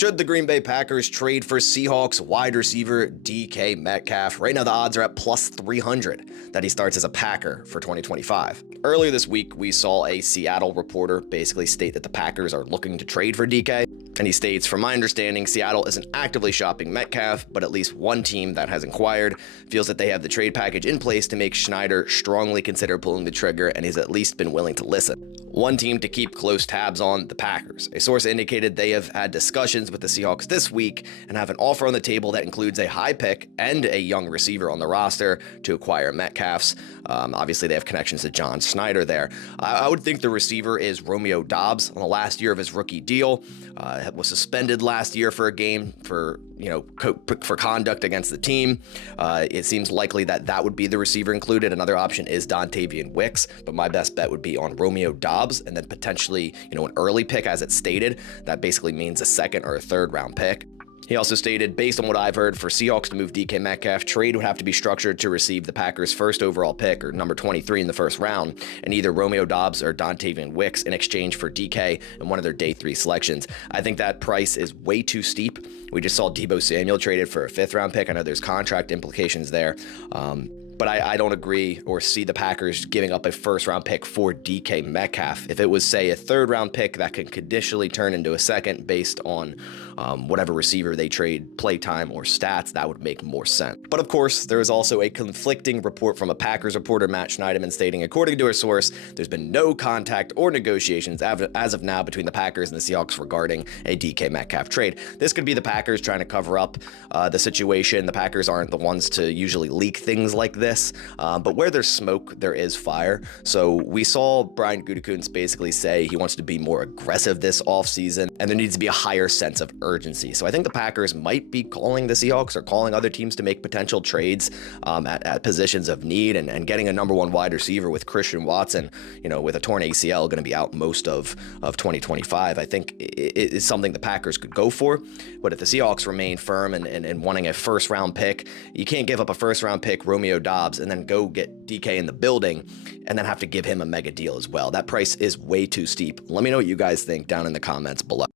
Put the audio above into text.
Should the Green Bay Packers trade for Seahawks wide receiver DK Metcalf? Right now the odds are at plus 300 that he starts as a Packer for 2025. Earlier this week, we saw a Seattle reporter basically state that the Packers are looking to trade for DK. And he states, from my understanding, Seattle isn't actively shopping Metcalf, but at least one team that has inquired feels that they have the trade package in place to make Schneider strongly consider pulling the trigger, and he's at least been willing to listen. One team to keep close tabs on, the Packers. A source indicated they have had discussions with the Seahawks this week and have an offer on the table that includes a high pick and a young receiver on the roster to acquire Metcalf's. Obviously, they have connections to John Schneider there. I would think the receiver is Romeo Doubs on the last year of his rookie deal. Was suspended last year for a game for conduct against the team. It seems likely that that would be the receiver included. Another option is Dontavian Wicks, but my best bet would be on Romeo Doubs and then potentially, an early pick as it's stated. That basically means a second or a third round pick. He also stated, based on what I've heard, for Seahawks to move DK Metcalf, trade would have to be structured to receive the Packers' first overall pick, or number 23 in the first round, and either Romeo Doubs or Dontavian Wicks in exchange for DK and one of their day 3 selections. I think that price is way too steep. We just saw Deebo Samuel traded for a 5th round pick. I know there's contract implications there. But I don't agree or see the Packers giving up a 1st round pick for DK Metcalf. If it was, say, a 3rd round pick that could conditionally turn into a 2nd based on whatever receiver they trade, playtime or stats, that would make more sense. But of course, there is also a conflicting report from a Packers reporter, Matt Schneiderman, stating, according to a source, there's been no contact or negotiations as of now between the Packers and the Seahawks regarding a DK Metcalf trade. This could be the Packers trying to cover up the situation. The Packers aren't the ones to usually leak things like this, but where there's smoke, there is fire. So we saw Brian Gutekunst basically say he wants to be more aggressive this offseason, and there needs to be a higher sense of urgency. So I think the Packers might be calling the Seahawks or calling other teams to make potential trades at positions of need, and getting a number 1 wide receiver with Christian Watson, with a torn ACL, going to be out most of 2025. I think it is something the Packers could go for. But if the Seahawks remain firm and wanting a 1st round pick, you can't give up a 1st round pick, Romeo Doubs, and then go get DK in the building and then have to give him a mega deal as well. That price is way too steep. Let me know what you guys think down in the comments below.